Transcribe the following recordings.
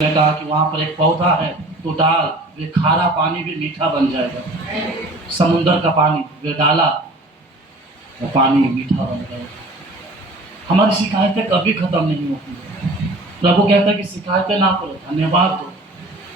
ने कहा कि वहाँ पर एक पौधा है तो डाल, वे खारा पानी भी मीठा बन जाएगा। समुंदर का पानी वे डाला, वो पानी मीठा बन गया। हमारी शिकायतें कभी खत्म नहीं होती। प्रभु कहता है कि शिकायतें ना करो, धन्यवाद दो।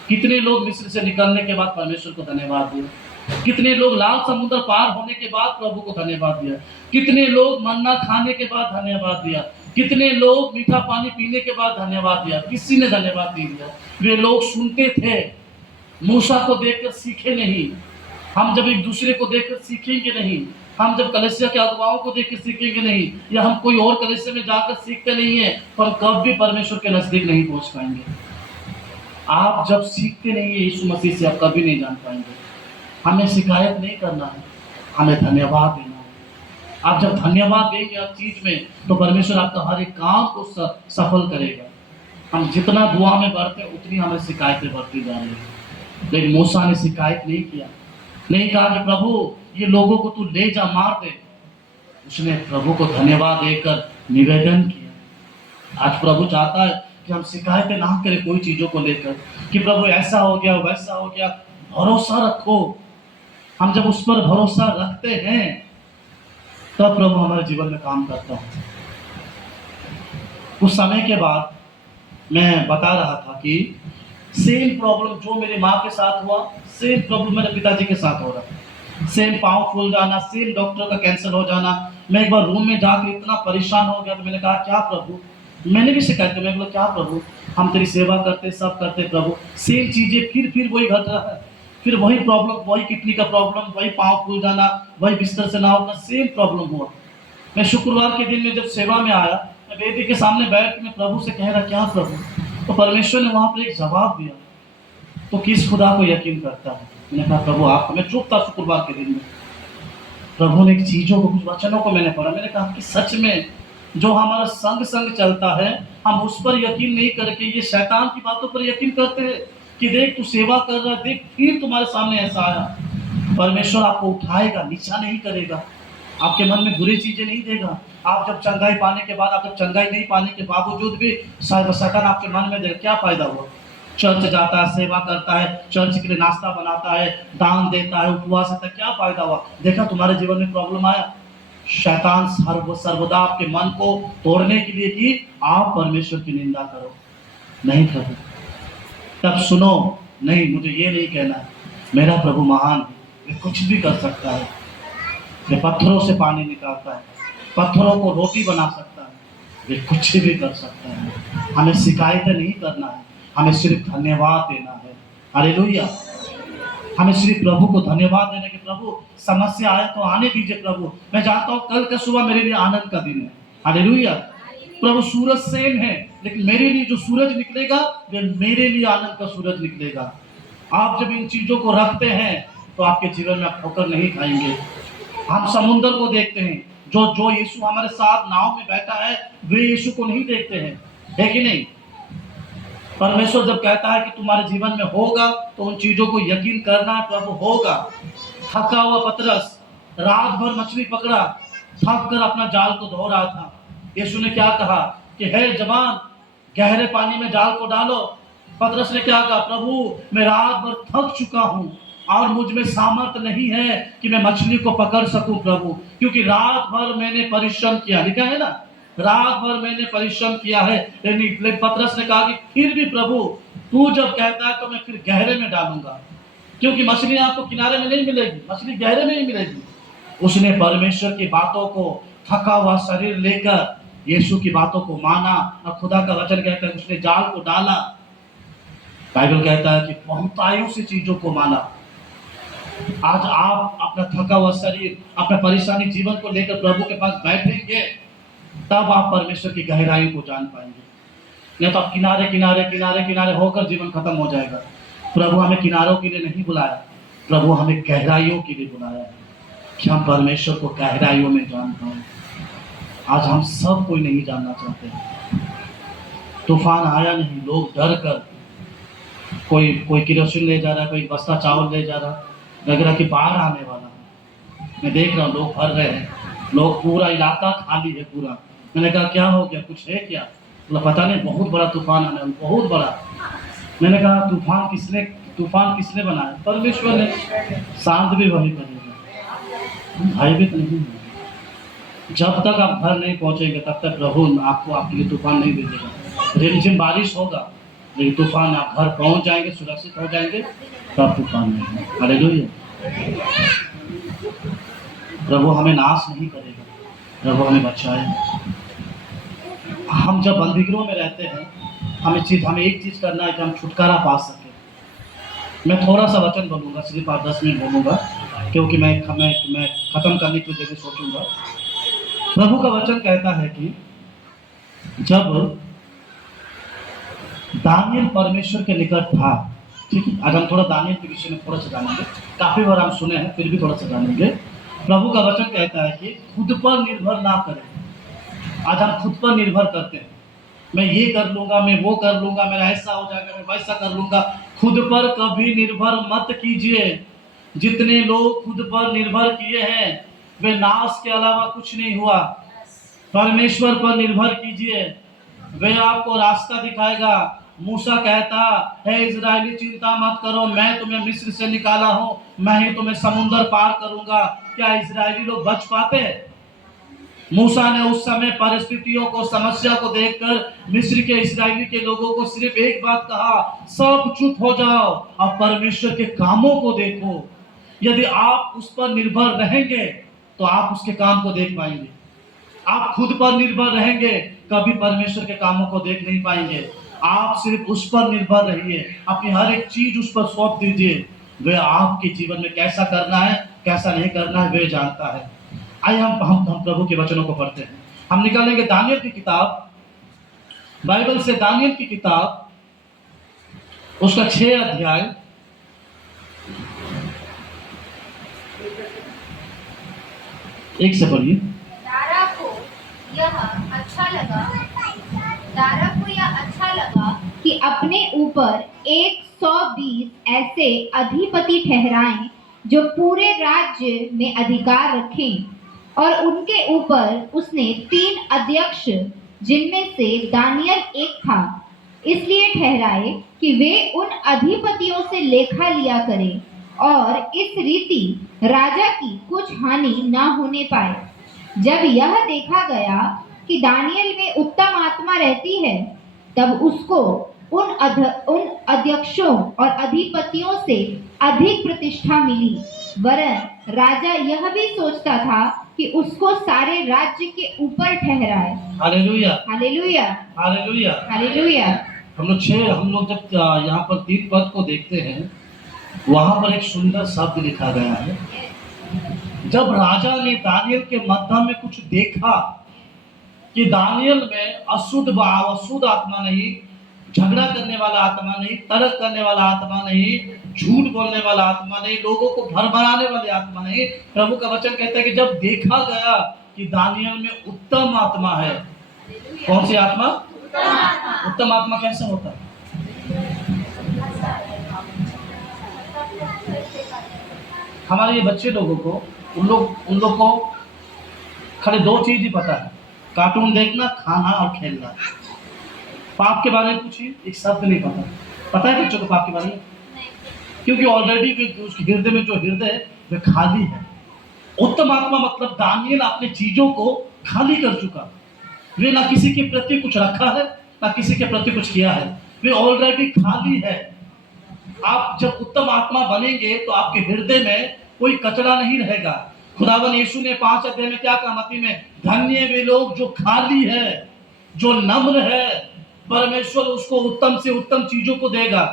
कितने लोग मिस्र से निकलने के बाद परमेश्वर को धन्यवाद दिया, कितने लोग लाल समुद्र पार होने के बाद प्रभु को धन्यवाद दिया, कितने लोग मन्ना खाने के बाद धन्यवाद दिया, कितने लोग मीठा पानी पीने के बाद धन्यवाद दिया। किसी ने धन्यवाद नहीं दिया। वे लोग सुनते थे, मूसा को देखकर सीखे नहीं। हम जब एक दूसरे को देखकर सीखेंगे नहीं, हम जब कलीसिया के अगुवाओं को देखकर सीखेंगे नहीं, या हम कोई और कलीसिया में जाकर सीखते नहीं है, तो हम कभी परमेश्वर के नजदीक नहीं पहुंच पाएंगे। आप जब सीखते नहीं है यीशु मसीह से, आप कभी नहीं जान पाएंगे। हमें शिकायत नहीं करना है, हमें धन्यवाद देना है। आप जब धन्यवाद देंगे हर चीज में, तो परमेश्वर आपका हर एक काम को सफल करेगा। हम जितना दुआ में बढ़ते हैं उतनी हमें शिकायतें बढ़ती जा रही है। लेकिन मूसा ने शिकायत नहीं किया, नहीं कहा कि प्रभु ये लोगों को तू ले जा मार दे। उसने प्रभु को धन्यवाद देकर निवेदन किया। आज प्रभु चाहता है कि हम शिकायतें ना करें कोई चीजों को लेकर, कि प्रभु ऐसा हो गया वैसा हो गया। भरोसा रखो। हम जब उस पर भरोसा रखते हैं तब प्रभु हमारे जीवन में काम करता है। कुछ समय के बाद मैं बता रहा था कि सेम प्रॉब्लम जो मेरी माँ के साथ हुआ, सेम प्रॉब्लम मेरे पिताजी के साथ हो रहा है। सेम पाँव फूल जाना, सेम डॉक्टर का कैंसर हो जाना। मैं एक बार रूम में जाकर इतना परेशान हो गया, तो मैंने कहा क्या प्रभु, मैंने भी शिकायत की। मैं बोला क्या प्रभु, हम तेरी सेवा करते सब करते प्रभु, सेम चीजें फिर वही घट रहा है, फिर वही प्रॉब्लम, वही किडनी का प्रॉब्लम, वही पाँव फूल जाना, वही बिस्तर से ना उठना, सेम प्रॉब्लम हुआ। मैं शुक्रवार के दिन में जब सेवा में आया, मैं वेदी के सामने बैठ के मैं प्रभु से कह रहा क्या प्रभु, तो परमेश्वर ने वहां पर एक जवाब दिया, तो किस खुदा को यकीन करता है। मैंने कहा प्रभु आप, मैं चुप था शुक्रवार के दिन में। प्रभु ने चीजों को, कुछ वचनों को मैंने पढ़ा, मैंने कहा कि सच में जो हमारा संग संग चलता है, हम उस पर यकीन नहीं करके ये शैतान की बातों पर यकीन करते हैं कि देख तू सेवा कर रहा है, देख फिर तुम्हारे सामने ऐसा आया। परमेश्वर आपको उठाएगा, नीचा नहीं करेगा, आपके मन में बुरी चीजें नहीं देगा। आप जब चंगाई पाने के बाद, आप जब चंगाई नहीं पाने के बावजूद भी शैतान आपके मन में देगा, क्या फायदा हुआ। चर्च जाता है, सेवा करता है, चर्च के लिए नाश्ता बनाता है, दान देता है, उपवास करता है, क्या फायदा हुआ। देखा तुम्हारे जीवन में प्रॉब्लम आया। शैतान सर्वदा आपके मन को तोड़ने के लिए कि आप परमेश्वर की निंदा करो। नहीं प्रभु, तब सुनो, नहीं मुझे ये नहीं कहना है, मेरा प्रभु महान है, वे कुछ भी कर सकता है। वे पत्थरों से पानी निकालता है, पत्थरों को रोटी बना सकता है, वे कुछ भी कर सकता है। हमें शिकायतें नहीं करना है, हमें सिर्फ धन्यवाद देना है। हालेलुया। हमें सिर्फ प्रभु को धन्यवाद देने के, प्रभु समस्या आए तो आने दीजिए प्रभु, मैं जानता हूँ कल का सुबह मेरे लिए आनंद का दिन है। हालेलुया। प्रभु सूरज सेम है, लेकिन मेरे लिए जो सूरज निकलेगा वो मेरे लिए आनंद का सूरज निकलेगा। आप जब इन चीजों को रखते हैं तो आपके जीवन में आप ठोकर नहीं खाएंगे। हम समुद्र को देखते हैं, जो यीशु हमारे साथ नाव में बैठा है, वे यीशु को नहीं देखते हैं, है कि नहीं। परमेश्वर जब कहता है कि तुम्हारे जीवन में होगा, तो उन चीजों को यकीन करना है, प्रभु होगा। थका हुआ पतरस रात भर मछली पकड़ा, थक कर अपना जाल को धो रहा था। यीशु ने क्या कहा कि हे जवान, गहरे पानी में जाल को डालो। पतरस ने क्या कहा, प्रभु मैं रात भर थक चुका हूँ और मुझ में सामर्थ्य नहीं है कि मैं मछली को पकड़ सकूं प्रभु, क्योंकि रात भर मैंने परिश्रम किया। लिखा है ना, रात भर मैंने परिश्रम किया है। लेकिन पतरस ने कहा कि फिर भी प्रभु तू जब कहता है तो मैं फिर गहरे में डालूंगा, क्योंकि मछली आपको किनारे में नहीं मिलेगी, मछली गहरे में ही मिलेगी। उसने परमेश्वर की बातों को, थका हुआ शरीर लेकर यीशु की बातों को माना और खुदा का वचन कहता है उसने जाल को डाला। बाइबल कहता है कि बहुतायु से चीजों को माना। आज आप अपना थका हुआ शरीर, अपना परेशानी जीवन को लेकर प्रभु के पास बैठेंगे, तब आप परमेश्वर की गहराई को जान पाएंगे। नहीं तो आप किनारे किनारे किनारे किनारे होकर जीवन खत्म हो जाएगा। प्रभु हमें किनारों के लिए नहीं बुलाया, प्रभु हमें गहराइयों के लिए बुलाया है कि हम परमेश्वर को गहराइयों में जान पाए। आज हम सब कोई नहीं जानना चाहते। तूफान आया नहीं, लोग डर कर, कोई किरोसिन ले जा रहा है, कोई बस्ता चावल ले जा रहा है, लग रहा कि बाढ़ आने वाला है। मैं देख रहा हूँ लोग भर रहे हैं, लोग, पूरा इलाका खाली है पूरा। मैंने कहा क्या हो गया, कुछ है क्या। बोला पता नहीं, बहुत बड़ा तूफान आना है, बहुत बड़ा। मैंने कहा तूफान किसने बनाया? परमेश्वर ने। शांत भी वही करेगा, भयभीत नहीं होगा। जब तक आप घर नहीं पहुंचेंगे तब तक प्रभु आपको आपके लिए तूफान नहीं भेजेगा। रिमझिम बारिश होगा, लेकिन तूफान आप घर पहुंच जाएंगे, सुरक्षित हो जाएंगे, तब तूफान नहीं। हालेलुया। प्रभु हमें नाश नहीं करेगा, प्रभु हमें बचाएगा। हम जब बंदीगृह में रहते हैं, हमें एक चीज करना है कि हम छुटकारा पा सके। मैं थोड़ा सा वचन बोलूँगा, सिर्फ 10 मिनट बोलूँगा, क्योंकि मैं खत्म करने की जगह सोचूंगा। प्रभु का वचन कहता है कि जब दानियल परमेश्वर के निकट था, ठीक है, आज हम थोड़ा दानियल के विषय में थोड़ा सा जानेंगे। काफी बार हम सुने हैं, फिर भी थोड़ा सा जानेंगे। प्रभु का वचन कहता है कि खुद पर निर्भर ना करें। आज हम खुद पर निर्भर करते हैं, मैं ये कर लूंगा, मैं वो कर लूंगा, मेरा ऐसा हो जाएगा, मैं वैसा कर लूंगा। खुद पर कभी निर्भर मत कीजिए। जितने लोग खुद पर निर्भर किए हैं वे नाश के अलावा कुछ नहीं हुआ। परमेश्वर पर निर्भर कीजिए, वे आपको रास्ता दिखाएगा। मूसा कहता है, इजरायली चिंता मत करो, मैं तुम्हें मिस्र से निकाला हूं, मैं ही तुम्हें समुद्र पार करूंगा। क्या इजरायली लोग बच पाते? मूसा ने उस समय परिस्थितियों को, समस्या को देखकर मिस्र के इस्राएली के लोगों को सिर्फ एक बात कहा, सब चुप हो जाओ, अब परमेश्वर के कामों को देखो। यदि आप उस पर निर्भर रहेंगे तो आप उसके काम को देख पाएंगे। आप खुद पर निर्भर रहेंगे, कभी परमेश्वर के कामों को देख नहीं पाएंगे। आप सिर्फ उस पर निर्भर रहिए, अपनी हर एक चीज उस पर सौंप दीजिए। वह आपके जीवन में कैसा करना है, कैसा नहीं करना है, वह जानता है। आइए हम प्रभु के वचनों को पढ़ते हैं। हम निकालेंगे दानियल की किताब, बाइबल से दानियल की किताब, उसका 6 अध्याय, एक से पढ़िए। दारा को यह अच्छा लगा कि अपने ऊपर 120 ऐसे अधिपति ठहराएं जो पूरे राज्य में अधिकार रखें, और उनके ऊपर उसने 3 अध्यक्ष, जिनमें से दानियल एक था, इसलिए ठहराए कि वे उन अधिपतियों से लेखा लिया करें और इस रीति राजा की कुछ हानि न होने पाए। जब यह देखा गया कि दानियल में उत्तम आत्मा रहती है, तब उसको उन अध्यक्षों और अधिपतियों से अधिक प्रतिष्ठा मिली। वरन राजा यह भी सोचता था कि उसको सारे राज्य के ऊपर ठहराए। Hallelujah, hallelujah, hallelujah, hallelujah. हम लोग जब यहाँ पर 3 पद को देखते हैं, वहां पर एक सुंदर शब्द लिखा गया है। जब राजा ने दानियल के मध्य में कुछ देखा कि दानियल में अशुद्ध भाव, अशुद्ध आत्मा नहीं, झगड़ा करने वाला आत्मा नहीं, तर्क करने वाला आत्मा नहीं, झूठ बोलने वाला आत्मा नहीं, लोगों को भरभराने वाली आत्मा नहीं। प्रभु का वचन कहता है कि जब देखा गया कि दानियल में उत्तम आत्मा है। कौन सी आत्मा? उत्तम आत्मा कैसे होता है? हमारे ये बच्चे लोगों को, उन लोग को खाली 2 चीज ही पता है, कार्टून देखना, खाना और खेलना। पाप के बारे में पूछिए, एक शब्द नहीं पता। पता है बच्चों को पाप के बारे में? क्योंकि ऑलरेडी उसके हृदय में जो हृदय है वह खाली है। उत्तम आत्मा मतलब दानियल अपने चीजों को खाली कर चुका। वे ना किसी के प्रति कुछ रखा है, ना किसी के प्रति कुछ किया है, वे ऑलरेडी खाली है। आप जब उत्तम आत्मा बनेंगे तो आपके हृदय में कोई कचरा नहीं रहेगा। खुदावन यीशु ने 5 अध्याय में क्या कहा मत्ती में? धन्य वे लोग जो खाली है, जो नम्र है, परमेश्वर उसको उत्तम से उत्तम चीजों को देगा।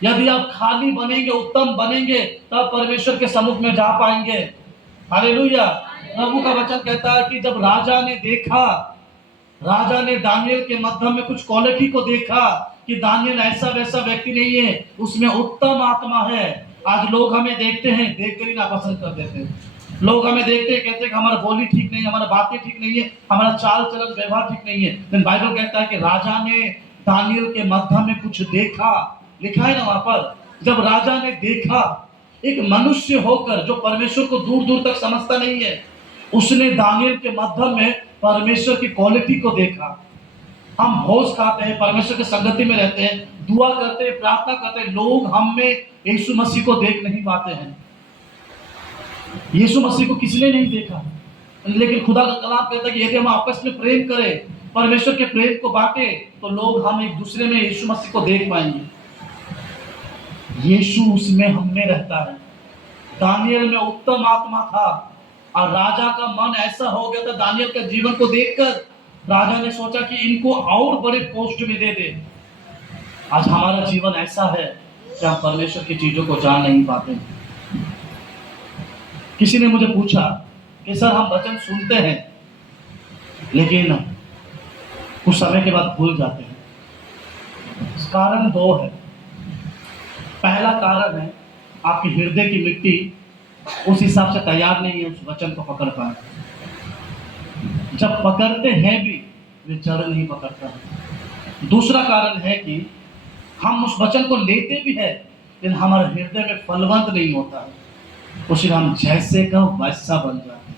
यदि आप खाली बनेंगे, उत्तम बनेंगे, तब परमेश्वर के सम्मुख में जा पाएंगे। हालेलुया। प्रभु का वचन कहता है कि जब राजा ने दानियल के मध्य में कुछ क्वालिटी को देखा कि दानियल ऐसा वैसा व्यक्ति नहीं है, उसमें उत्तम आत्मा है। आज लोग हमें देखते हैं, देखकर ही नापसंद कर देते हैं। लोग हमें देखते हैं, कहते हैं कि हमारा बोली ठीक नहीं है, हमारा बातें ठीक नहीं है, हमारा चाल चलन व्यवहार ठीक नहीं है। लेकिन बाइबल कहता है कि राजा ने दानियल के मध्य में कुछ देखा। लिखा है ना वहां पर, जब राजा ने देखा, एक मनुष्य होकर जो परमेश्वर को दूर दूर तक समझता नहीं है, उसने दानियल के मध्य में परमेश्वर की क्वालिटी को देखा। हम भोज खाते हैं, परमेश्वर की संगति में रहते हैं, दुआ करते, प्रार्थना करते, लोग हम में यीशु मसीह को देख नहीं पाते हैं। यीशु मसीह को किसने नहीं देखा, लेकिन खुदा का कलाम कहता है कि यदि हम आपस में प्रेम करें, परमेश्वर के प्रेम को बांटे, तो लोग हम एक दूसरे में यीशु मसीह को देख पाएंगे। यीशु उसमें हम में रहता है। दानियल में उत्तम आत्मा था और राजा का मन ऐसा हो गया था दानियल के जीवन को देखकर, राजा ने सोचा कि इनको और बड़े पोस्ट में दे दे। आज हमारा जीवन ऐसा है कि हम परमेश्वर की चीजों को जान नहीं पाते। किसी ने मुझे पूछा कि सर हम वचन सुनते हैं लेकिन कुछ समय के बाद भूल जाते हैं। कारण दो है। पहला कारण है आपके हृदय की मिट्टी उस हिसाब से तैयार नहीं है उस वचन को पकड़ पाए। जब पकड़ते हैं भी वे जड़ नहीं पकड़ता है। दूसरा कारण है कि हम उस वचन को लेते भी है लेकिन हमारे हृदय में फलवंत नहीं होता है, उसे हम जैसे का वैसा बन जाते हैं।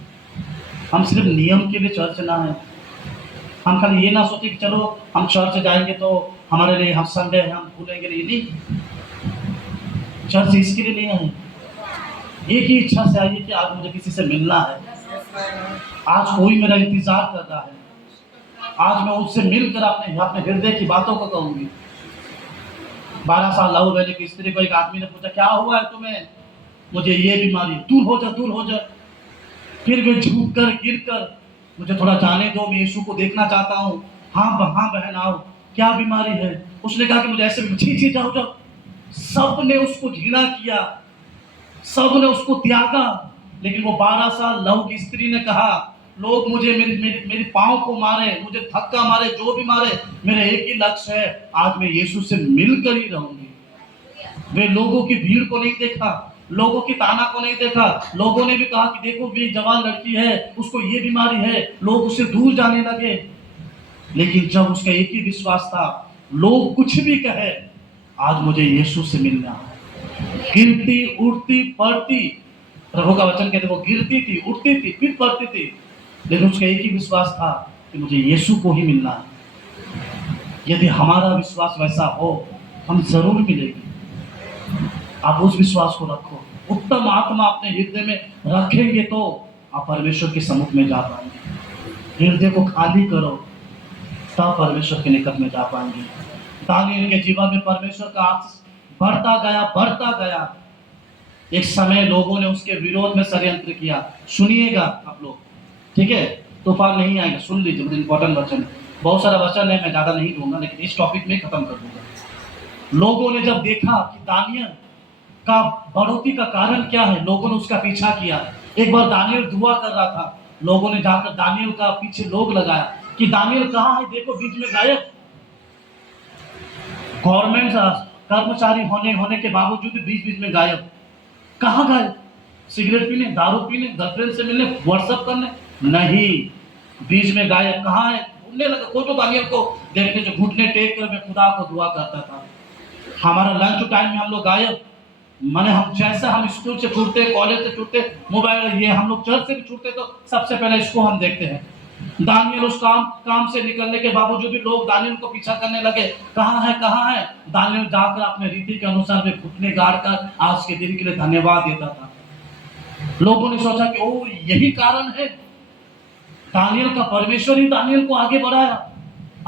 हम सिर्फ नियम के लिए चर्च ना है, हम खाली ये ना सोचे कि चलो हम चर्च जाएंगे तो हमारे लिए हम संडे है हम भूलेंगे नहीं। चर्च इसके लिए नहीं है। एक ही इच्छा से आइए कि आज मुझे किसी से मिलना है, आज कोई मेरा इंतजार कर रहा है, आज मैं उससे मिलकर अपने हृदय की बातों को कहूंगी। 12 साल लव रहने की स्त्री को एक आदमी ने पूछा क्या हुआ है तुम्हें, मुझे ये बीमारी, दूर हो जा। फिर वे झुक कर गिर कर मुझे थोड़ा जाने दो, मैं यीशु को देखना चाहता हूँ। हाँ बहन आओ, क्या बीमारी है। उसने कहा कि मुझे ऐसे छी जाओ। सब ने उसको घृणा किया, सब ने उसको त्यागा, लेकिन वो 12 साल लव की स्त्री ने कहा लोग मुझे मेरी पाँव को मारे, मुझे धक्का मारे, जो भी मारे, मेरा एक ही लक्ष्य है, आज मैं यीशु से मिलकर ही रहूंगी। वे लोगों की भीड़ को नहीं देखा, लोगों की ताना को नहीं देखा। लोगों ने भी कहा कि देखो भी जवान लड़की है, उसको ये बीमारी है, लोग उससे दूर जाने लगे। लेकिन जब उसका एक ही विश्वास था, लोग कुछ भी कहे, आज मुझे यीशु से मिलना है। गिरती उठती पड़ती, प्रभु का वचन कहते वो गिरती थी, उठती थी, फिर पड़ती थी, लेकिन उसका एक ही विश्वास था कि मुझे यीशु को ही मिलना है। यदि हमारा विश्वास वैसा हो हम जरूर मिलेंगे। आप उस विश्वास को रखो। उत्तम आत्मा अपने हृदय में रखेंगे तो आप परमेश्वर के सम्मुख में जा पाएंगे। हृदय को खाली करो तब परमेश्वर के निकट में जा पाएंगे। दानियल के जीवन में परमेश्वर का आशीष बढ़ता गया। एक समय लोगों ने उसके विरोध में षड्यंत्र किया। सुनिएगा आप लोग, ठीक है, तूफान नहीं आएगा, सुन लीजिए, बहुत इंपॉर्टेंट वचन है। बहुत सारा वचन है, मैं ज्यादा नहीं दूंगा, लेकिन इस टॉपिक में खत्म कर दूंगा। लोगों ने जब देखा कि दानियल का बढ़ोतरी का कारण क्या है, लोगों ने उसका पीछा किया। एक बार दानियल दुआ कर रहा था, लोगों ने जाकर दानियल का पीछे लोग लगाया कि दानियल कहाँ है, देखो बीच में गायब। गवर्नमेंट कर्मचारी होने के बावजूद बीच में गायब। कहाँ गायब? सिगरेट पीने, दारू पीने, गर्लफ्रेंड से मिलने, व्हाट्सएप करने? नहीं, बीच में गायब। कहाँ है? ढूंढने लगा। कोई तो दानियल को देखने जो घुटने टेक कर मैं खुदा को दुआ करता था। हमारा लंच टाइम में हम लोग गायब। माने हम जैसे हम स्कूल से छूटते, कॉलेज से छूटते, मोबाइल, ये हम लोग चर्च से भी छूटते तो सबसे पहले इसको हम देखते हैं। दानियल उस काम से निकलने के बावजूद भी लोग दानियल को पीछा करने लगे। कहाँ है? दानियल जाकर अपने रीति के अनुसार वे घुटने गाड़ कर आज के दिन के लिए धन्यवाद देता था। लोगों ने सोचा कि ओ यही कारण है, दानियल का परमेश्वर ही दानियल को आगे बढ़ाया,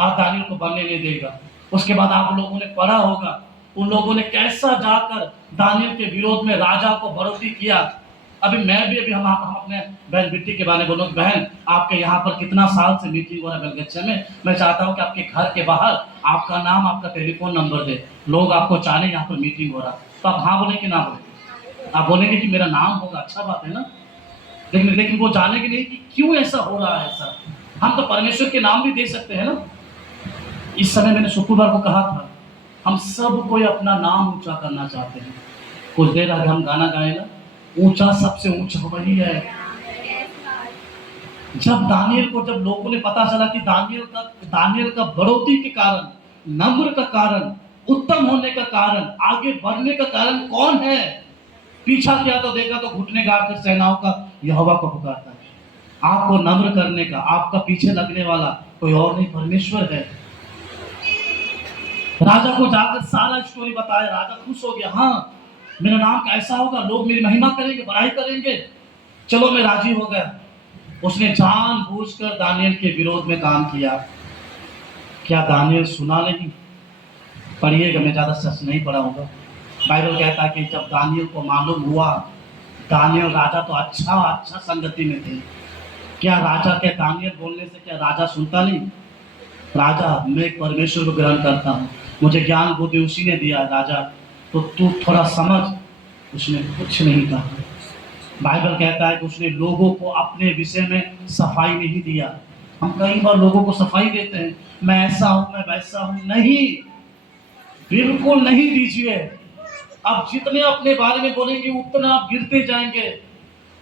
आज दानियल को बनने नहीं देगा। उसके बाद आप लोगों ने पढ़ा होगा उन लोगों ने कैसा जाकर दानियल के विरोध में राजा को बढ़ोतरी किया। अभी हम अपने बहन बिट्टी के बारे में बोलूँ। बहन, आपके यहाँ पर कितना साल से मीटिंग हो रहा है बेलगच्छे में। मैं चाहता हूँ कि आपके घर के बाहर आपका नाम, आपका टेलीफोन नंबर दे, लोग आपको चाहे यहाँ पर मीटिंग हो रहा। तो आप हाँ बोले कि ना बोले? आप बोलेंगे कि मेरा नाम होगा, अच्छा बात है ना, लेकिन वो जानेंगे नहीं कि क्यों ऐसा हो रहा है। ऐसा हम तो परमेश्वर के नाम भी दे सकते हैं ना। इस समय मैंने शुक्रवार को कहा था, हम सब कोई अपना नाम ऊंचा करना चाहते हैं। कुछ देर आगे हम गाना गाए ना, ऊंचा सबसे ऊंचा वही है। जब लोगों ने पता चला कि दानियल का बढ़ोतरी के कारण, नम्र का कारण, उत्तम होने का कारण, आगे बढ़ने का कारण कौन है, पीछा किया तो देखा तो घुटने गाड़कर सेनाओं का यहोवा को पुकारता है। आपको नम्र करने का, आपका पीछे लगने वाला कोई और नहीं, परमेश्वर है। राजा को जाकर सारा स्टोरी बताया। राजा खुश हो गया, हाँ मेरा नाम कैसा होगा, लोग मेरी महिमा करेंगे, बड़ाई करेंगे, चलो मैं राजी हो गया। उसने जानबूझकर दानियल के विरोध में काम किया। क्या दानियल सुना नहीं? पढ़िएगा, मैं ज्यादा सच नहीं पढ़ाऊंगा। बाइबल कहता है कि जब दानियल को मालूम हुआ, दानियल राजा तो अच्छा अच्छा संगति में थे, क्या राजा के दानियल बोलने से क्या राजा सुनता नहीं? राजा, मैं परमेश्वर को ग्रहण करता हूँ, मुझे ज्ञान बुद्धि उसी ने दिया राजा, तो तू थोड़ा समझ। उसने कुछ नहीं कहा। बाइबल कहता है कि उसने लोगों को अपने विषय में सफाई नहीं दिया। हम कई बार लोगों को सफाई देते हैं, मैं ऐसा हूं, मैं वैसा हूं। नहीं, बिल्कुल नहीं दीजिए। अब जितने अपने बारे में बोलेंगे उतना आप गिरते जाएंगे।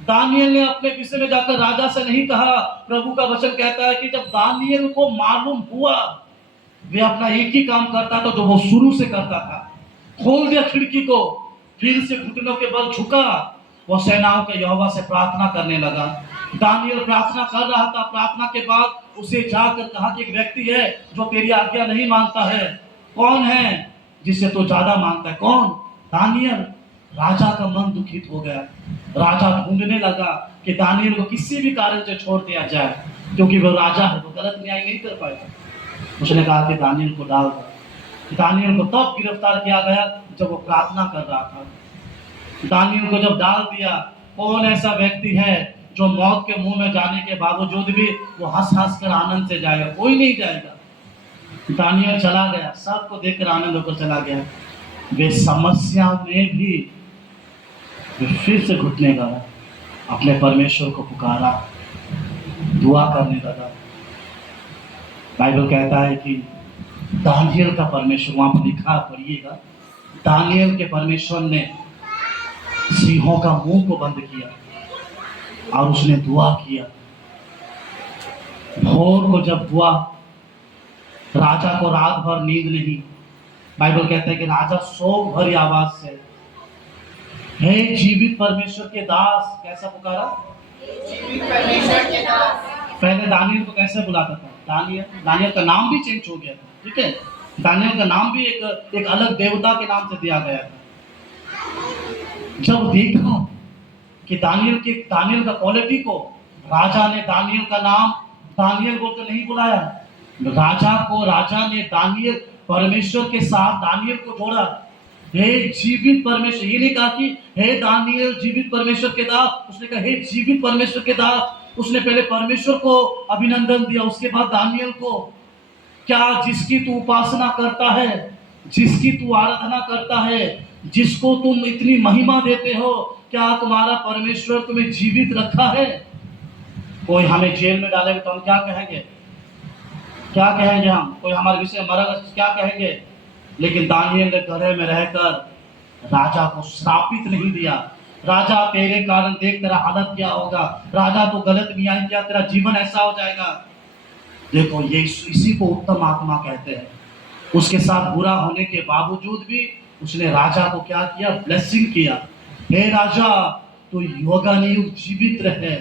दानियल ने अपने विषय में जाकर राजा से नहीं कहा। प्रभु का वचन कहता है कि जब दानियल को मालूम हुआ, वे अपना एक ही काम करता था जो वो शुरू से करता था, खोल दिया खिड़की को, फिर से घुटनों के बल झुका, वो सेनाओं के यहोवा से प्रार्थना करने लगा। दानियल प्रार्थना कर रहा था। प्रार्थना के बाद उसे जाकर कहा कि एक व्यक्ति है जो तेरी आज्ञा नहीं मानता है। कौन है? जिससे तो ज्यादा मानता है। कौन? दानियल। राजा का मन दुखित हो गया। राजा ढूंढने लगा कि दानियल को किसी भी कारण से छोड़ दिया जाए, क्योंकि वो राजा है, वो गलत न्याय नहीं कर पाएगा। उसने कहा कि दानियल को डाल दो। दानियल को तब गिरफ्तार किया गया जब वो प्रार्थना कर रहा था। दानियल को जब डाल दिया, कौन ऐसा व्यक्ति है जो मौत के मुंह में जाने के बावजूद भी वो हंस हंस कर आनंद से जाएगा? कोई नहीं जाएगा। दानियल चला गया, सबको देखकर आनंद होकर चला गया। वे समस्या में भी वे फिर से घुटने गया, अपने परमेश्वर को पुकारा, दुआ करने लगा। बाइबल कहता है कि दानियल का परमेश्वर, वहां पर लिखा, पढ़िएगा, दानियल के परमेश्वर ने सिंहों का मुंह को बंद किया और उसने दुआ किया। भोर को जब हुआ, राजा को रात भर नींद नहीं। बाइबल कहता है कि राजा शोक भरी आवाज से, हे जीवित परमेश्वर के दास, कैसा पुकारा? जीवित परमेश्वर के दास। पहले दानियल को कैसे बुलाता था? दानियल का नाम भी चेंज हो गया था, ठीक है। दानियल का नाम भी एक अलग देवता के नाम से दिया गया था। जब देखा कि दानियल का क्वालिटी को, राजा ने दानियल का नाम दानियल बोलकर नहीं बुलाया। राजा ने दानियल परमेश्वर के साथ दानियल को जोड़ा। हे जीवित परमेश्वर, ये नहीं कहा कि हे दानियल जीवित परमेश्वर के दास, उसने कहा हे जीवित परमेश्वर के दास। उसने पहले परमेश्वर को अभिनंदन दिया, उसके बाद दानियल को। क्या जिसकी तू उपासना करता है, जिसकी तू आराधना करता है, जिसको तुम इतनी महिमा देते हो, क्या तुम्हारा परमेश्वर तुम्हें जीवित रखा है? कोई हमें जेल में डालेगा तो हम क्या कहेंगे? क्या कहेंगे हम? कोई हमारे विषय में मरेगा तो क्या कहेंगे? लेकिन दानियल ने गड्ढे में रहकर राजा को श्रापित नहीं दिया। राजा तेरे कारण देख तेरा हालत क्या होगा, राजा तो गलत न्याय किया, तेरा जीवन ऐसा हो जाएगा। देखो, ये इसी को उत्तम आत्मा कहते हैं। उसके साथ बुरा होने के बावजूद भी उसने राजा को क्या किया? ब्लेसिंग किया। हे राजा, तो योगानुयुक्त जीवित रहे,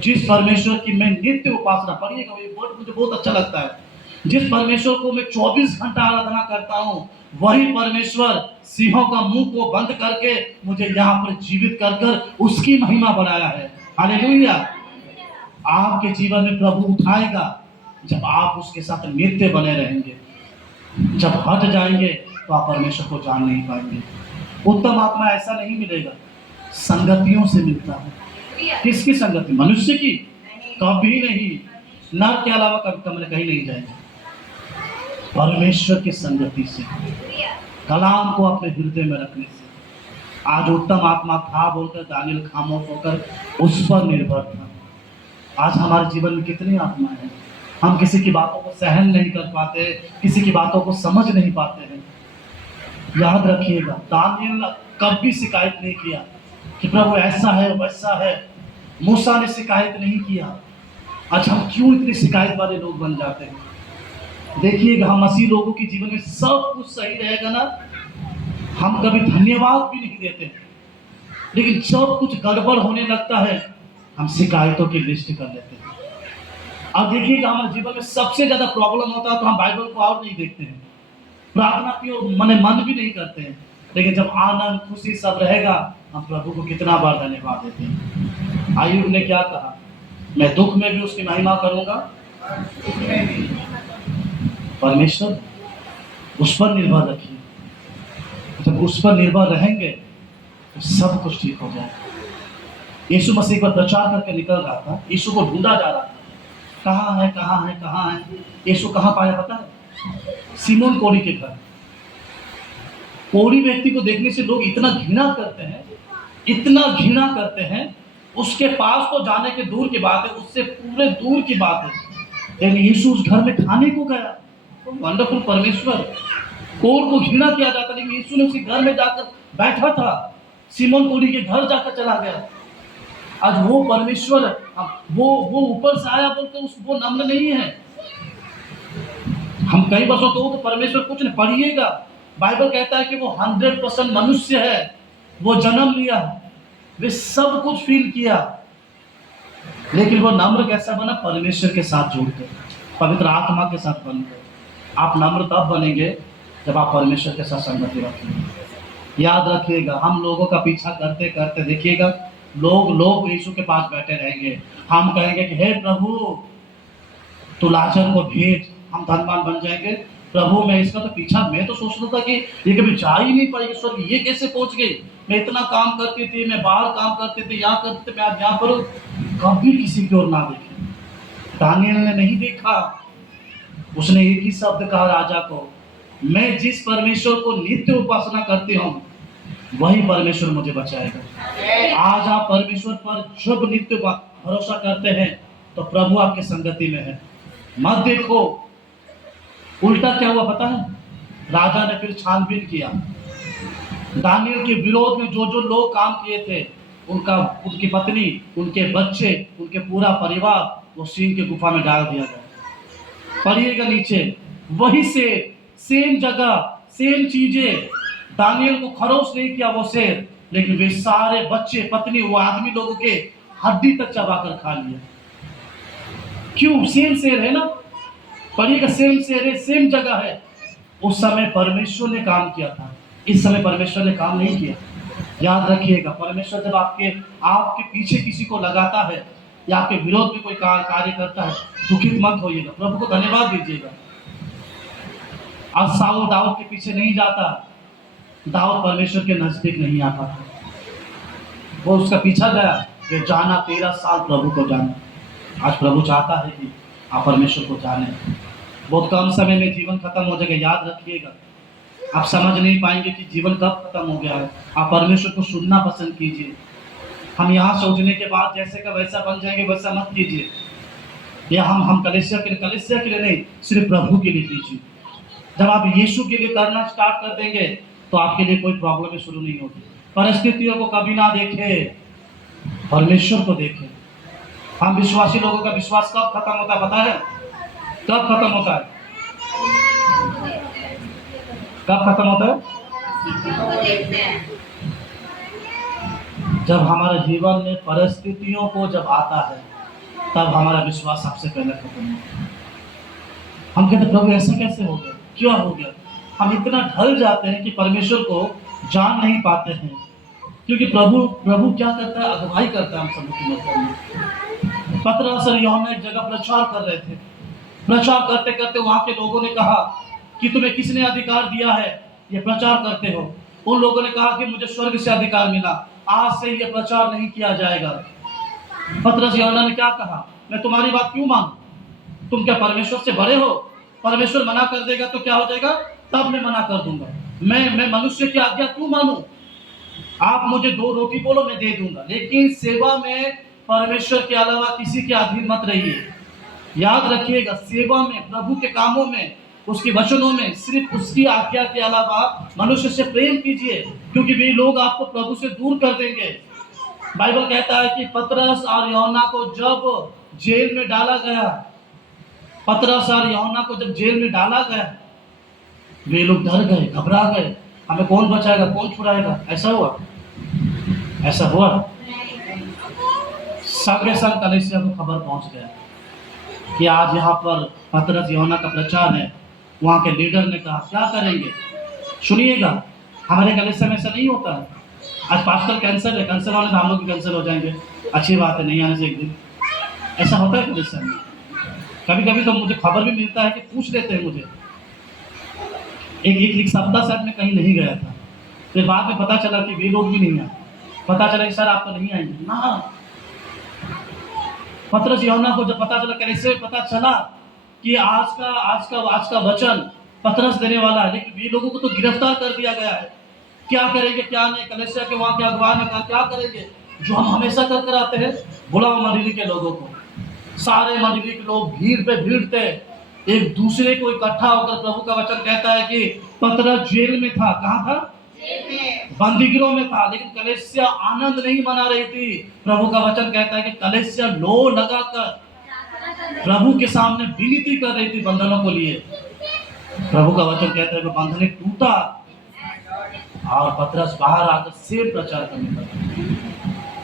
जिस परमेश्वर की मैं नित्य उपासना, पढ़िएगा ये वर्ड मुझे बहुत अच्छा लगता है, जिस परमेश्वर को मैं 24 घंटा आराधना करता हूँ, वही परमेश्वर सिंहों का मुंह को बंद करके मुझे यहाँ पर जीवित कर कर उसकी महिमा बढ़ाया है। हालेलुया। आपके जीवन में प्रभु उठाएगा जब आप उसके साथ नित्य बने रहेंगे। जब हट जाएंगे तो आप परमेश्वर को जान नहीं पाएंगे। उत्तम आत्मा ऐसा नहीं मिलेगा, संगतियों से मिलता है। किसकी संगति? मनुष्य की? कभी नहीं। नर के अलावा कभी कहीं नहीं जाएंगे। परमेश्वर की संगति से, कलाम को अपने हृदय में रखने से। आज उत्तम आत्मा था बोलकर दानियल खामोश होकर उस पर निर्भर था। आज हमारे जीवन में कितनी आत्मा है, हम किसी की बातों को सहन नहीं कर पाते, किसी की बातों को समझ नहीं पाते हैं। याद रखिएगा, दानियल ने कभी शिकायत नहीं किया कि प्रभु ऐसा है वैसा है। मूसा ने शिकायत नहीं किया। आज हम क्यों इतने शिकायत वाले लोग बन जाते हैं? देखिएगा, हम मसीह लोगों के जीवन में सब कुछ सही रहेगा ना, हम कभी धन्यवाद भी नहीं देते, लेकिन जब कुछ गड़बड़ होने लगता है हम शिकायतों की लिस्ट कर लेते हैं। अब देखिएगा, हमारे जीवन में सबसे ज्यादा प्रॉब्लम होता है तो हम बाइबल को और नहीं देखते हैं, प्रार्थना की ओर मन भी नहीं करते हैं। लेकिन जब आनंद खुशी सब रहेगा, हम प्रभु को कितना बार धन्यवाद देते हैं। आयुब ने क्या कहा, मैं दुख में भी उसकी महिमा करूंगा। परमेश्वर उस पर निर्भर रखिए, जब उस पर निर्भर रहेंगे तो सब कुछ ठीक हो जाएगा। यीशु मसीह पर प्रचार करके निकल रहा था, यीशु को ढूंढा जा रहा था, कहाँ है कहाँ है कहाँ है। यीशु कहाँ पाया पता है? सीमोन कोढ़ी के घर। कोढ़ी व्यक्ति को देखने से लोग इतना घृणा करते हैं, इतना घृणा करते हैं। उसके पास तो जाने के दूर की बात है, उससे पूरे दूर की बात है, लेकिन यीशु उस घर में खाने को गया। वंडरफुल परमेश्वर। कोढ़ को घृणा किया जाता, लेकिन यीशु ने उसके घर में जाकर बैठा था। सीमोन कोढ़ी के घर जाकर चला गया। आज वो परमेश्वर, वो ऊपर से आया बोलते वो नम्र नहीं है। हम कई वर्षों तो परमेश्वर कुछ नहीं। पढ़िएगा, बाइबल कहता है कि वो 100% मनुष्य है। वो जन्म लिया, वे सब कुछ फील किया, लेकिन वो नम्र कैसा बना? परमेश्वर के साथ जुड़कर, पवित्र आत्मा के साथ बनकर। आप नम्र तब बनेंगे जब आप परमेश्वर के साथ संगति रखेंगे। याद रखिएगा, हम लोगों का पीछा करते करते देखिएगा, लोग यीशु के पास बैठे रहेंगे। हम कहेंगे कि हे प्रभु तू लाजर को भेज, हम धनवान बन जाएंगे। प्रभु मैं इसका तो पीछा, मैं तो सोच रहा था कि ये कभी जा ही नहीं पाएगी स्वर्ग, ये कैसे पहुंच गई? मैं इतना काम करती थी, मैं बाहर काम करती थी, यहाँ करती थी, मैं आज यहाँ पर हूँ। कभी किसी की ओर ना देखे। दानियल ने नहीं देखा, उसने एक ही शब्द कहा राजा को, मैं जिस परमेश्वर को नित्य उपासना करती हूँ वही परमेश्वर मुझे बचाएगा। आज आप परमेश्वर पर जब नित्य भरोसा करते हैं तो प्रभु आपके संगति में है। मत देखो उल्टा क्या हुआ पता है? राजा ने फिर छानबीन किया। दानियल के विरोध में जो जो लोग काम किए थे, उनकी पत्नी, उनके बच्चे, उनके पूरा परिवार वो सीन के गुफा में डाल दिया गया। पढ़िएगा नीचे, वही से सेम जगह सेम चीजें। दानियल को खरोच नहीं किया वो शेर, लेकिन वे सारे बच्चे, पत्नी, वो आदमी लोगों के हड्डी तक चबाकर खा लिया। क्यों? सेम शेर है ना। पढ़िएगा, सेम शेर है, सेम जगह है। उस समय परमेश्वर ने काम किया था, इस समय परमेश्वर ने काम नहीं किया। याद रखिएगा, परमेश्वर जब आपके पीछे किसी को लगाता है या आपके विरोध में कोई कार्य करता है, दुखित मत होइएगा, प्रभु को धन्यवाद दीजिएगा। आज साउल दाऊद के पीछे नहीं जाता, दाऊद परमेश्वर के नजदीक नहीं आ पाता। वो उसका पीछा गया, वे जाना 13 साल प्रभु को जाना। आज प्रभु चाहता है कि आप परमेश्वर को जाने। बहुत कम समय में जीवन खत्म हो जाएगा, याद रखिएगा। आप समझ नहीं पाएंगे कि जीवन कब खत्म हो गया है। आप परमेश्वर को सुनना पसंद कीजिए। हम यहाँ सोचने के बाद जैसे का वैसा बन जाएंगे, वैसा मत कीजिए। या हम कलीसिया के लिए नहीं, सिर्फ प्रभु के लिए कीजिए। जब आप यीशु के लिए करना स्टार्ट कर देंगे तो आपके लिए कोई प्रॉब्लम शुरू नहीं होगी। परिस्थितियों को कभी ना देखें, परमेश्वर को देखें। हम विश्वासी लोगों का विश्वास कब खत्म होता है पता है? कब खत्म होता है? कब खत्म होता है? जब हमारे जीवन में परिस्थितियों को जब आता है, तब हमारा विश्वास सबसे पहले खत्म होता है। हम कहते प्रभु ऐसा कैसे हो गया, क्यों हो गया? हम इतना ढल जाते हैं कि परमेश्वर को जान नहीं पाते हैं, क्योंकि प्रभु क्या करता है? अगुवाई करता है हम सब की मदद में। पतरस और यूहन्ना एक जगह प्रचार कर रहे थे। प्रचार करते करते वहां के लोगों ने कहा कि तुम्हें किसने अधिकार दिया है ये प्रचार करते हो? उन लोगों ने कहा कि मुझे स्वर्ग से अधिकार मिला, आज से ये प्रचार नहीं किया जाएगा। पतरस यूहन्ना ने क्या कहा? मैं तुम्हारी बात क्यों मानूं? तुम क्या परमेश्वर से बड़े हो? परमेश्वर मना कर देगा तो क्या हो जाएगा? तब मैं मना कर दूंगा। मैं मनुष्य की आज्ञा क्यों मानूं? आप मुझे 2 रोटी बोलो, मैं दे दूंगा, लेकिन सेवा में परमेश्वर के अलावा किसी के अधीन मत रहिए। याद रखिएगा, सेवा में, प्रभु के कामों में, उसके वचनों में सिर्फ उसकी आज्ञा के अलावा मनुष्य से प्रेम कीजिए, क्योंकि वे लोग आपको प्रभु से दूर कर देंगे। बाइबल कहता है कि पतरस और यूहन्ना को जब जेल में डाला गया, पतरस और यूहन्ना को जब जेल में डाला गया, वे लोग डर गए, घबरा गए। हमें कौन बचाएगा, कौन छुड़ाएगा? ऐसा हुआ? ऐसा हुआ? संगे संग कलीसिया को खबर पहुंच गया कि आज यहाँ पर पतरस यूहन्ना का प्रचार है, वहाँ के लीडर ने कहा क्या करेंगे, सुनिएगा, हमारे कलीसिया में ऐसा नहीं होता है। आज पास्टर कैंसर है, कैंसर वाले हम लोग भी कैंसर हो जाएंगे, अच्छी बात है, नहीं आने से एक दिन। ऐसा होता है कलीसिया में। कभी कभी तो मुझे खबर भी मिलता है कि पूछ लेते हैं मुझे। एक सप्ताह शायद मैं कहीं नहीं गया था, फिर बाद में पता चला कि वे लोग भी नहीं आए। पता चला कि सर आप तो नहीं आएंगे ना। पतरस यूहन्ना को जब पता चला, कैसे पता चला कि आज का वचन पतरस देने वाला है, लेकिन ये लोगों को तो गिरफ्तार कर दिया गया है। क्या करेंगे क्या नहीं, कलीसिया के वहाँ के अगुवा ने कहा क्या करेंगे, जो हम हमेशा कर आते हैं, बुलाओ मंडली के लोगों को। सारे मंडली के लोग भीड़ पे भीड़ थे, एक दूसरे को इकट्ठा होकर प्रभु का वचन कहता है कि पतरस जेल में था। कहाँ था? बंदीगृह में था, लेकिन कलीसिया आनंद नहीं मना रही थी। प्रभु का वचन कहता है कि कलीसिया लो लगाकर प्रभु के सामने विनती कर रही थी बंधनों को लिए। प्रभु का वचन कहता है कि बंधन टूटा और पतरस बाहर आकर सेम प्रचार करने लगा।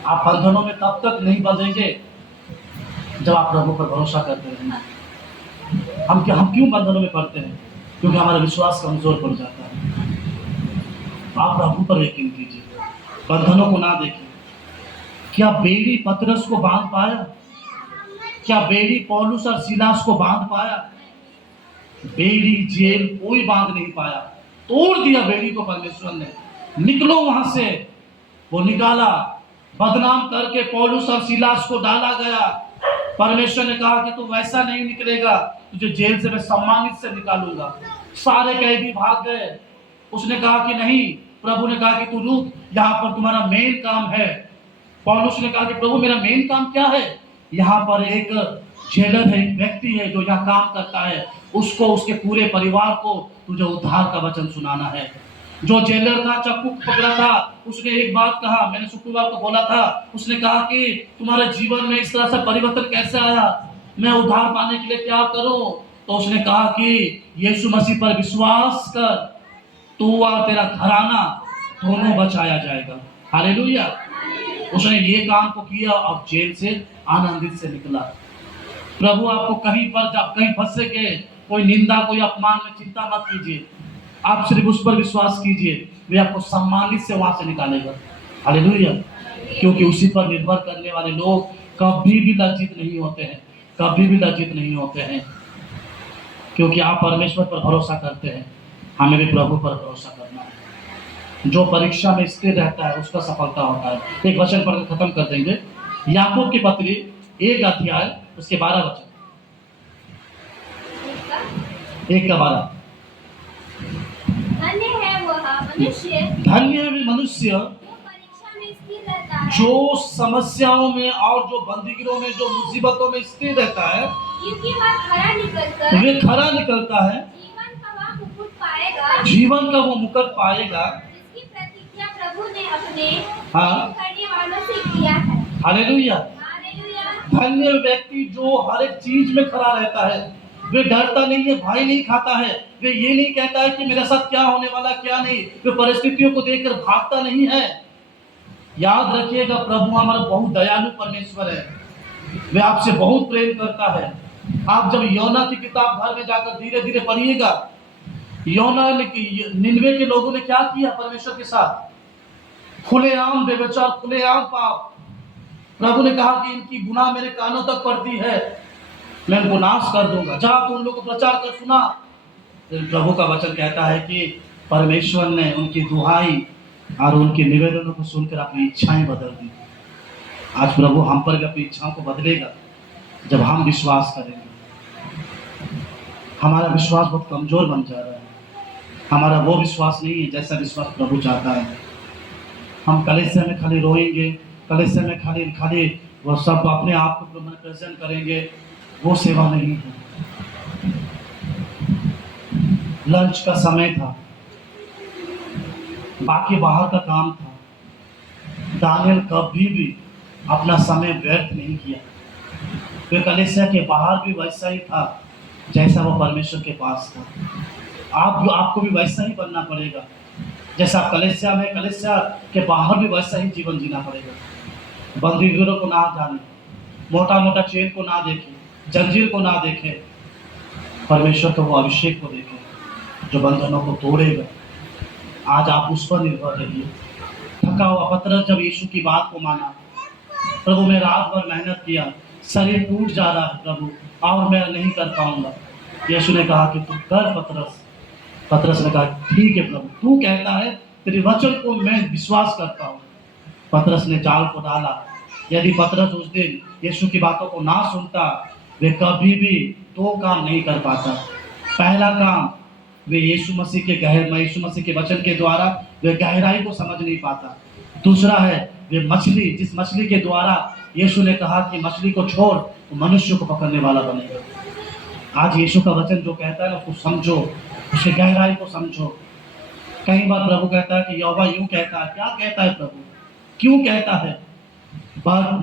आप बंधनों में तब तक नहीं बंधेंगे जब आप प्रभु पर भरोसा करते रहेंगे। हम क्यों बंधनों में पड़ते हैं? क्योंकि हमारा विश्वास कमजोर पड़ जाता है। आप प्रभु पर यकीन कीजिए, बंधनों को ना देखिए। क्या बेड़ी पतरस को बांध पाया? क्या बेड़ी पौलुस और सिलास को बांध पाया? बेड़ी जेल कोई बांध नहीं पाया। तोड़ दिया बेड़ी को परमेश्वर ने। निकलो वहां से, वो निकाला। बदनाम करके पौलुस और सिलास को डाला गया। परमेश्वर ने कहा कि तू वैसा नहीं निकलेगा, तुझे जेल से मैं सम्मानित से निकालूंगा। सारे कैदी भाग गए। उसने कहा कि नहीं, प्रभु ने कहा कि तू रुक, यहाँ पर तुम्हारा मेन काम है। पौलुस ने कहा कि प्रभु मेरा मेन काम क्या है? यहाँ पर एक जेलर है, एक व्यक्ति है जो यहाँ काम करता है, उसको, उसके पूरे परिवार को तुझे उद्धार का वचन सुनाना है। जो जेलर था, चाकू पकड़ा था, उसने एक बात कहा, मैंने शुक्रवार को बोला था, उसने कहा कि तुम्हारे जीवन में इस तरह से परिवर्तन कैसे आया, मैं उद्धार पाने के लिए क्या करूं? तो उसने कहा कि यीशु मसीह पर विश्वास कर, तू और तेरा घराना दोनों बचाया जाएगा। हालेलुया। उसने ये काम को किया और जेल से आनंदित से निकला। प्रभु आपको कहीं पर जब कहीं फंसे के, कोई निंदा कोई अपमान में चिंता मत कीजिए, आप सिर्फ उस पर विश्वास कीजिए, वे आपको सम्मानित से वहां से निकालेगा। हालेलुया। क्योंकि उसी पर निर्भर करने वाले लोग कभी भी लज्जित नहीं होते हैं, कभी भी लज्जित नहीं होते हैं। क्योंकि आप परमेश्वर पर भरोसा करते हैं, हमें भी प्रभु पर भरोसा करना है। जो परीक्षा में स्थिर रहता है उसका सफलता होता है। एक वचन पढ़कर खत्म कर देंगे, याकूब की पत्री 1 अध्याय उसके 12 वचन, 1 का 12। धन्य है वह मनुष्य, धन्य है वे मनुष्य जो परीक्षा में स्थिर रहता है, जो समस्याओं में और जो बंदीगृहों में, जो मुसीबतों में स्थिर रहता है, क्योंकि वह खरा निकलकर वे खरा निकलता है, जीवन का वह मुकुट पाएगा, जीवन का वो मुकुट पाएगा। जिसकी प्रतिज्ञा प्रभु ने अपने हाँ। करने वालों से किया है। हालेलुया। हालेलुया। धन्य व्यक्ति जो हर एक चीज में खड़ा रहता है, वे डरता नहीं है, भय नहीं खाता है, वे ये नहीं कहता है कि मेरे साथ क्या होने वाला क्या नहीं, वे परिस्थितियों को देखकर भागता नहीं है। याद रखिएगा, प्रभु हमारा बहुत दयालु परमेश्वर है, वे आपसे बहुत प्रेम करता है। आप जब योना की किताब घर में जाकर धीरे धीरे पढ़िएगा, योना निनवे के लोगों ने क्या किया परमेश्वर के साथ, खुलेआम बेविचार, खुलेआम पाप। प्रभु ने कहा कि इनकी गुनाह मेरे कानों तक पड़ती है, मैं उनको नाश कर दूंगा, जा तू उन लोगों को प्रचार कर सुना। प्रभु का वचन कहता है कि परमेश्वर ने उनकी दुहाई और उनके निवेदनों को सुनकर अपनी इच्छाएं बदल दी। आज प्रभु हम पर भी अपनी इच्छाओं को बदलेगा जब हम विश्वास करेंगे। हमारा विश्वास बहुत कमजोर बन जा रहा है, हमारा वो विश्वास नहीं है जैसा विश्वास प्रभु चाहता है। हम कलीसिया में खाली रोएंगे, कलीसिया में खाली वो सब अपने आप को प्रेजेंट करेंगे, वो सेवा नहीं है। लंच का समय था, बाकी बाहर का काम था, दानियल कभी भी अपना समय व्यर्थ नहीं किया। वे कलीसिया के बाहर भी वैसा ही था जैसा वो परमेश्वर के पास था। आपको भी वैसा ही बनना पड़ेगा, जैसा आप कलीसिया में, कलीसिया के बाहर भी वैसा ही जीवन जीना पड़ेगा। बंदीगृहों को ना जाने, मोटा चेन को ना देखे, जंजीर को ना देखे, परमेश्वर को वो अभिषेक को देखे। जो बंधनों को तोड़ेगा। आज आप उस पर निर्भर रहिए। थका हुआ पतरस जब यीशु की बात को माना, प्रभु मैं रात भर मेहनत किया, शरीर टूट जा रहा है प्रभु, और मैं नहीं कर पाऊंगा। यीशु ने कहा कि तू कर पतरस। पतरस ने कहा ठीक है प्रभु, तू कहता है, तेरे वचन को मैं विश्वास करता हूँ। पतरस ने जाल को डाला। यदि पतरस उस दिन यीशु की बातों को ना सुनता, वे कभी भी दो काम नहीं कर पाता। पहला काम, वे यीशु मसीह के वचन के द्वारा वे गहराई को समझ नहीं पाता। दूसरा है, वे मछली, जिस मछली के द्वारा यीशु ने कहा कि मछली को छोड़ तो मनुष्य को पकड़ने वाला बनेगा। आज यीशु का वचन जो कहता है ना, उसको समझो, उसकी गहराई को समझो। कई बार प्रभु कहता है कि यहोवा यूं कहता है। क्या कहता है प्रभु? क्यों कहता है?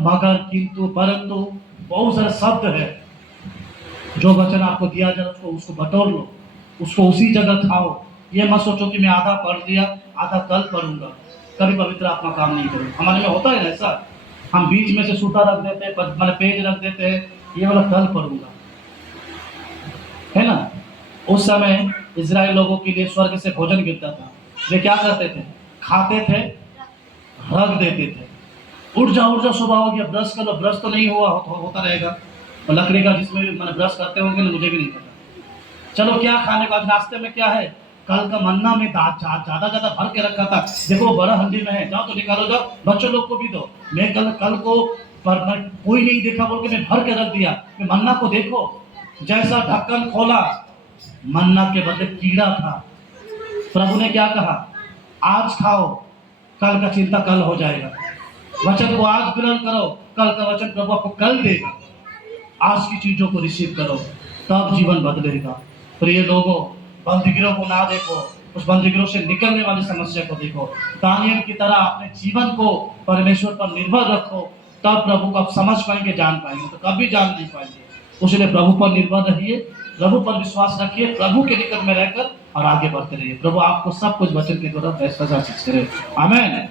मगर, किंतु, परंतु, बहुत सारे शब्द है। जो वचन आपको दिया जाए उसको बटोर लो, उसको उसी जगह खाओ। ये मत सोचो कि मैं आधा पढ़ लिया, आधा कल पढ़ूंगा। कभी पवित्र आत्मा काम नहीं करे। हमारे में होता है ऐसा, हम बीच में से सूता रख देते हैं, मतलब पेज रख देते हैं, ये वाला कल पढ़ूंगा, है ना। उस समय इजराइल लोगों के लिए स्वर्ग से भोजन गिरता था। वे क्या करते थे? खाते थे, रख देते थे। उठ जाओ सुबह हो गया, ब्रश कर लो। ब्रश तो नहीं हुआ, होता रहेगा, और लकड़ी का जिसमें मैंने ब्रश करते होंगे ना, मुझे भी नहीं पता। चलो क्या खाने का, आज नाश्ते में क्या है? कल का मन्ना में ज्यादा भर के रखा था, देखो बड़ा हंडी में है, जाओ तो निकालो, जाओ बच्चों लोग को भी दो। मैं कल को मैं कोई नहीं देखा बोल के मैं भर के रख दिया। मैं मन्ना को देखो, जैसा ढक्कन खोला, मन्ना के बदले कीड़ा था। प्रभु ने क्या कहा? आज खाओ, कल का चिंता कल हो जाएगा। वचन को आज ग्रहण करो, कल का वचन प्रभु आपको कल देगा। आज की चीजों को रिसीव करो, तब जीवन बदलेगा। प्रिय लोगों, बंदीगिरों को ना देखो, उस बंदीगिरों से निकलने वाली समस्या को देखो। दानियल की तरह अपने जीवन को परमेश्वर पर निर्भर रखो, तब प्रभु को आप समझ पाएंगे, जान पाएंगे। तो कभी जान नहीं पाएंगे। उसलिए प्रभु पर निर्भर रहिए, प्रभु पर विश्वास रखिए, प्रभु के निकट में रहकर और आगे बढ़ते रहिए। प्रभु आपको सब कुछ वचन के द्वारा फैसला करे। आमीन।